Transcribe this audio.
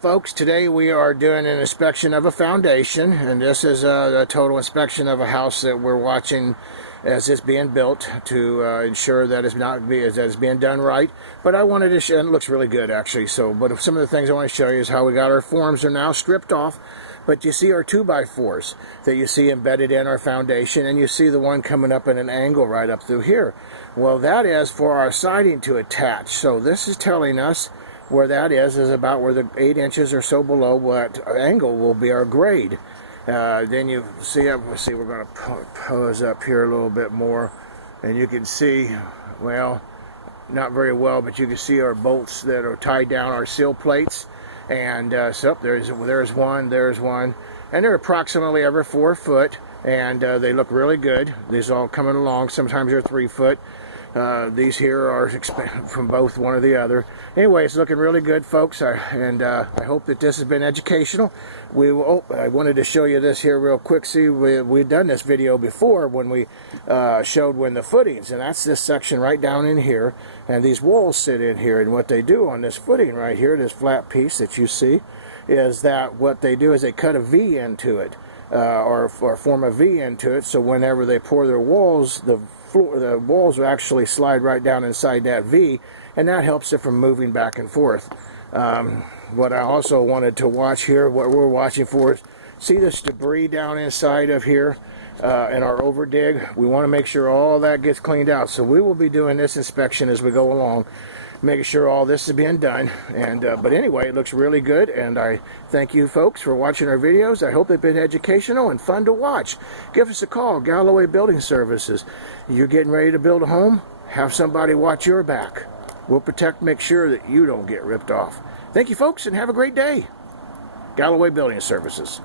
Folks, today we are doing an inspection of a foundation, and this is a total inspection of a house that we're watching as it's being built to ensure that it's being done right. But I wanted to show, and it looks really good actually. But some of the things I want to show you is how we got our forms are now stripped off. But you see our 2x4s that you see embedded in our foundation, and you see the one coming up at an angle right up through here. Well, that is for our siding to attach. So this is telling us where that is about where the 8 inches or so below what angle will be our grade. Then you see, we're going to pose up here a little bit more, and you can see, well, not very well, but you can see our bolts that are tied down our seal plates. And so there's one, and they're approximately every 4 foot, and they look really good. These are all coming along. Sometimes they're 3 foot. These here are from both one or the other. Anyway, it's looking really good, folks, I hope that this has been educational. I wanted to show you this here real quick. See, we've done this video before when we showed when the footings, and that's this section right down in here, and these walls sit in here, and what they do on this footing right here, this flat piece that you see, is that what they do is they cut a V into it, or form a V into it, so whenever they pour their walls, the walls will actually slide right down inside that V, and that helps it from moving back and forth. What I also wanted to watch here, what we're watching for, is see this debris down inside of here in our Overdig. We want to make sure all that gets cleaned out. So we will be doing this inspection as we go along, making sure all this is being done. And but anyway, it looks really good, and I thank you folks for watching our videos. I hope they've been educational and fun to watch. Give us a call, Galloway Building Services. You're getting ready to build a home? Have somebody watch your back. We'll make sure that you don't get ripped off. Thank you folks, and have a great day. Galloway Building Services.